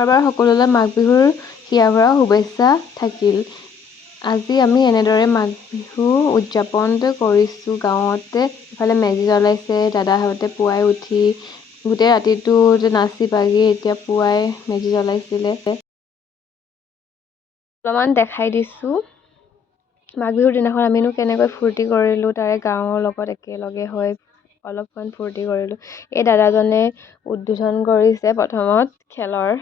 এবাৰ সকলোলৈ মাঘ বিহুৰ হিয়াভৰা শুভেচ্ছা থাকিল। আজি আমি এনেদৰে মাঘ বিহু উদযাপন কৰিছোঁ গাঁৱতে। ইফালে মেজি জ্বলাইছে দাদাহঁতে পুৱাই উঠি গোটেই ৰাতিটো নাচি বাগি এতিয়া পুৱাই মেজি জ্বলাইছিলে। অলপমান দেখাই দিছোঁ মাঘ বিহুৰ দিনাখন আমিনো কেনেকৈ ফূৰ্তি কৰিলোঁ তাৰে গাঁৱৰ লগত একেলগে হৈ অলপমান ফূৰ্তি কৰিলোঁ। এই দাদাজনে উদ্বোধন কৰিছে প্ৰথমত খেলৰ।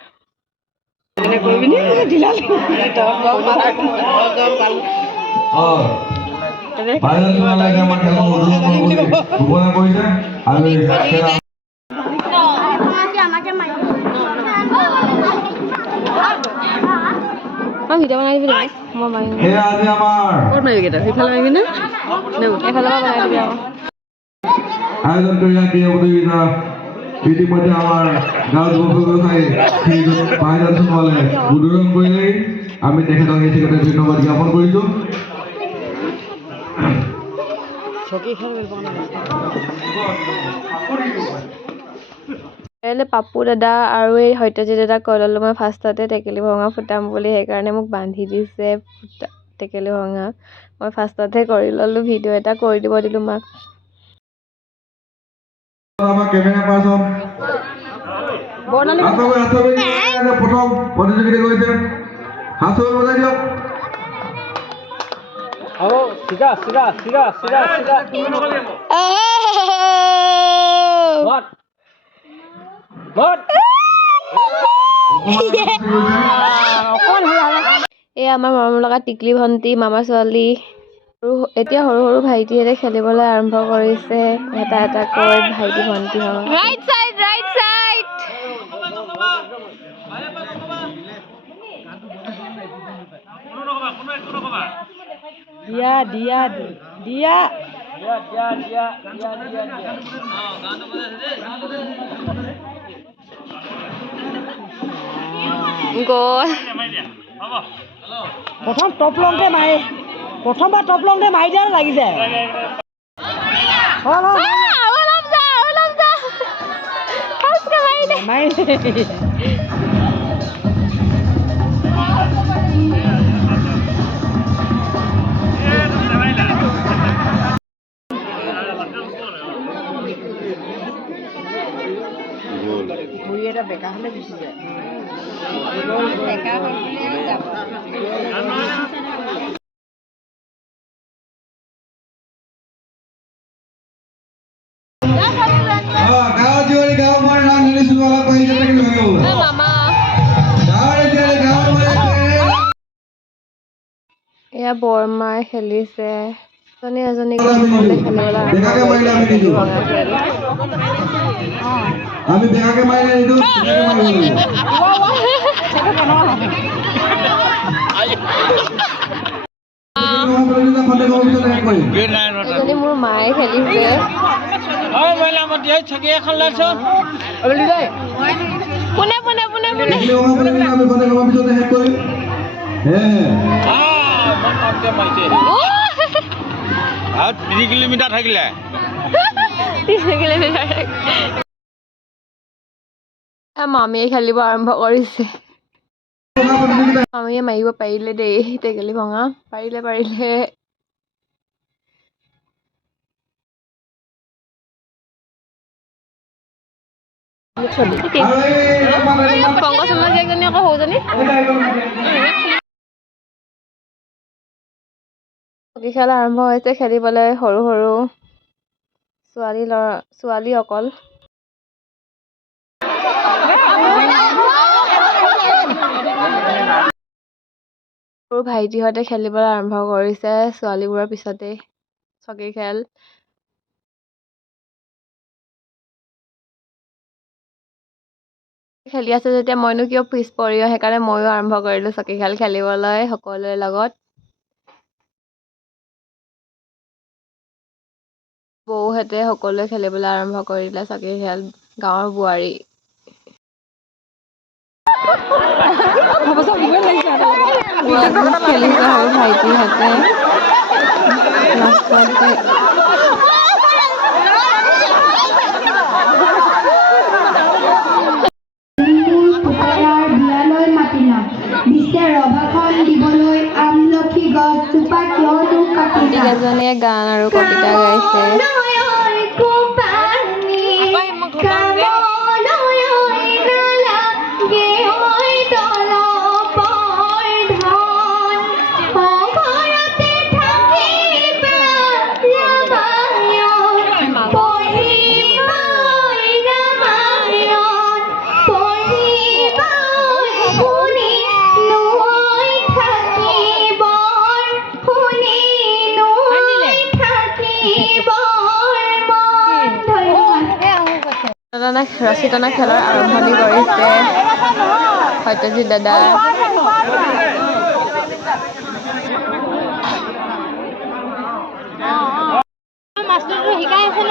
ভিডিঅ' বনাই দিবি মই মাৰিম। ক'ত মাৰিবি কেইটা সিফালে মাৰিবি নে এফালে বনাই দিবি আকৌ। আয়োজন কৰি ইতিমধ্যে আমাৰ গাঁৱৰ যুৱকসকলে উদ্বোধন কৰিলেই আমি তেখেতক এই ক্ষেত্ৰত ধন্যবাদ জ্ঞাপন কৰিছোঁ। পাপু দাদা আৰু এই সত্যজিৎ দাদাক কৈ ল'লোঁ মই ফাৰ্ষ্টতে টেকেলি ভঙা ফুটাম বুলি, সেইকাৰণে মোক বান্ধি দিছে টেকেলি ভঙা। মই ফাৰ্ষ্টতে কৰি ল'লোঁ, ভিডিঅ' এটা কৰি দিব দিলোঁ মাক। কেমেৰা পাৰ্চন প্ৰথম প্ৰতিযোগিতা কৰিছে হাততালি বজাই দিয়ক। এয়া আমাৰ মৰম লগা টিকলি ভণ্টি মামা ছোৱালী। এতিয়া সৰু সৰু ভাইটিহঁতে খেলিবলৈ আৰম্ভ কৰিছে এটা এটাকৈ ভাইটি ভণ্টি। Right side right side. দিয়া দিয়া দিয়া গ'ল। প্ৰথম টপ লংতে মাৰি প্ৰথমবাৰ টপ লংতে মাৰি দিয়া লাগি যায়। ভৰি এটা বেকা হ'লে গুচি যায়। এয়া বৰমাই খেলিছে এজনীকে খেলিবলৈ আমি বেগাকে মাৰিলে নিদো এজনী মোৰ মায়ে খেলিছে। কোনে কোনে কোনে কোনে 3 কিলোমিটাৰ থাকিলে মামীয়ে খেলিব আৰম্ভ কৰিছে। মামীয়ে মাৰিব পাৰিলে দেই টেকেলি ভঙা পাৰিলে পংকজ জীয়েকজনী আকৌ সৰুজনী হকী খেল আৰম্ভ হৈছে খেলিবলৈ সৰু সৰু ছোৱালী অকল। সৰু ভাইটিহঁতে খেলিবলৈ আৰম্ভ কৰিছে ছোৱালীবোৰৰ পিছতেই হকী খেল। খেলি আছে যেতিয়া মইনো কিয় পিছ পৰি সেইকাৰণে ময়ো আৰম্ভ কৰিলোঁ চকী খেল খেলিবলৈ সকলোৰে লগত। বৌহঁতে সকলোৱে খেলিবলৈ আৰম্ভ কৰিলে চকী খেল গাঁৱৰ বোৱাৰী। খেলিছে সৰু ভাইটিহঁতে লাষ্টত ছোৱালীজনীয়ে গান আৰু কবিতা গাইছে। ৰছী টনা খেলৰ আৰম্ভণি কৰিছে সত্যজিৎ দাদা। মাষ্টৰটো শিকাই আছে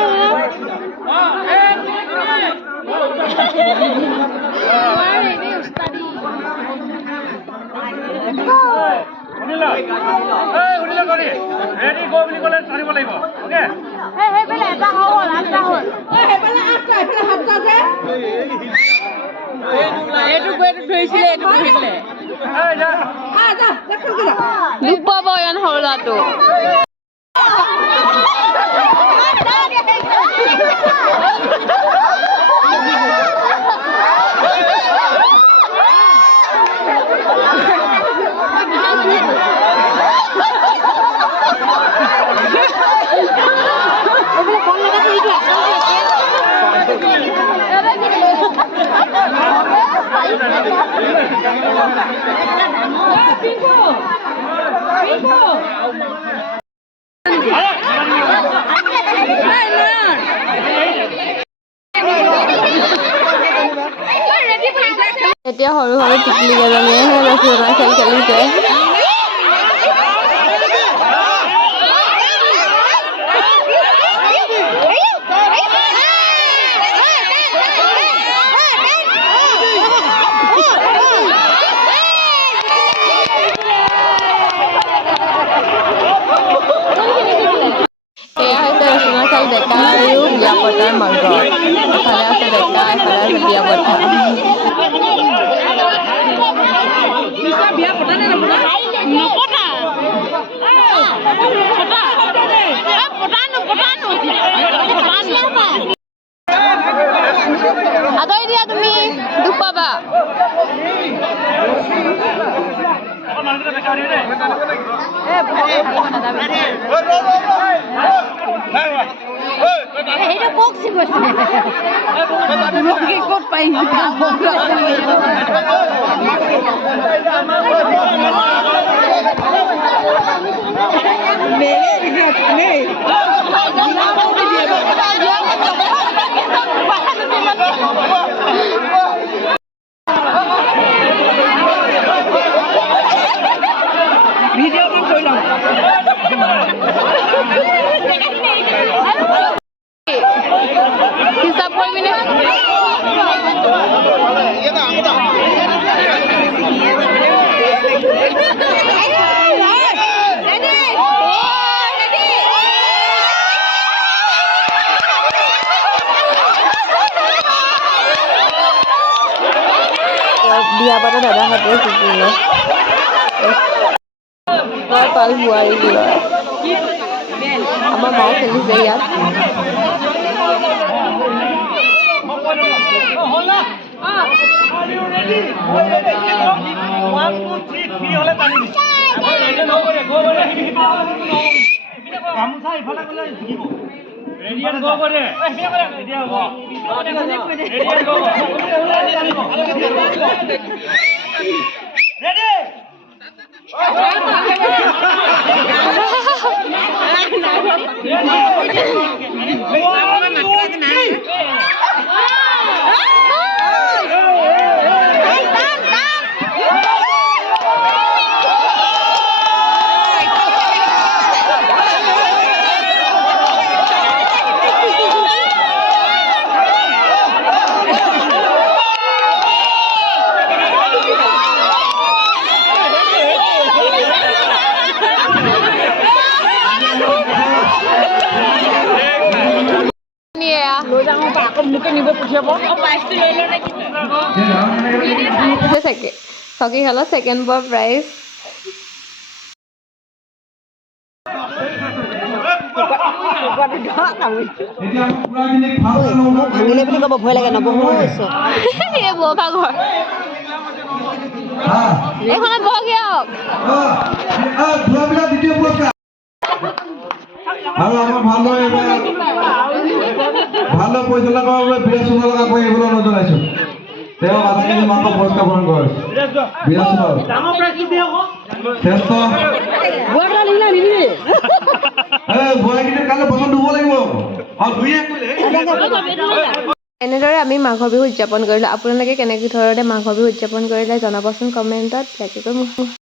দুখ পাব ইমান সৰু ল'ৰাটো। এতিয়া সৰু সৰু টিকলি কেইজনীয়েহে ৰছী টনা খেল খেলিছে। এয়া হৈছে ৰচনা খেল ডেকা আৰু বিয়া পতাৰ মাজত। এফালে আছে ডেকা, এফালে আছে বিয়া পতা। আদৰি দিয়া তুমি, দুখ পাবা। ক'ত পাৰিম ভিডিঅ'টো কৰি লওঁ। হিচাপ কৰিবিনে? বিয়া পতা দাদাহঁতে শিকিলে পাল বোৱাৰী ল'ৰা। আমাৰ মাও খেলিছে ইয়াত। হকী খেলত ছেকেণ্ড পোৱা প্ৰাইজ এতিয়া আমি পুৰাখিনিক ভালকৈ নমস্কাৰ ভাঙিলে বুলি ক'ব ভয় লাগে নবহো ওচৰত এই বৌভা ঘৰ হা এইখনত বহক ধোৱাবিলাক দ্বিতীয় পুৰস্কাৰ আৰু আমাৰ ভালদৰে ভালদৰে পৰিচালনা কৰাৰ বাবে বিৰাজ সোণোৱালক আকৌ এইবলৈ অনুৰোধ জনাইছোঁ তেওঁ আজানী মাত্ৰ পুৰস্কাৰ প্ৰদান কৰা হৈছে বিৰাজ সোণোৱাল শ্ৰেষ্ঠ বোৱাৰীখিনি কাইলৈ বচন ধুব লাগিব ধুইয়ে এনেদৰে আমি মাঘৰ বিহু উদযাপন কৰিলোঁ আপোনালোকে কেনেকৈ ধৰণে মাঘৰ বিহু উদযাপন কৰিলে জনাবচোন কমেণ্টত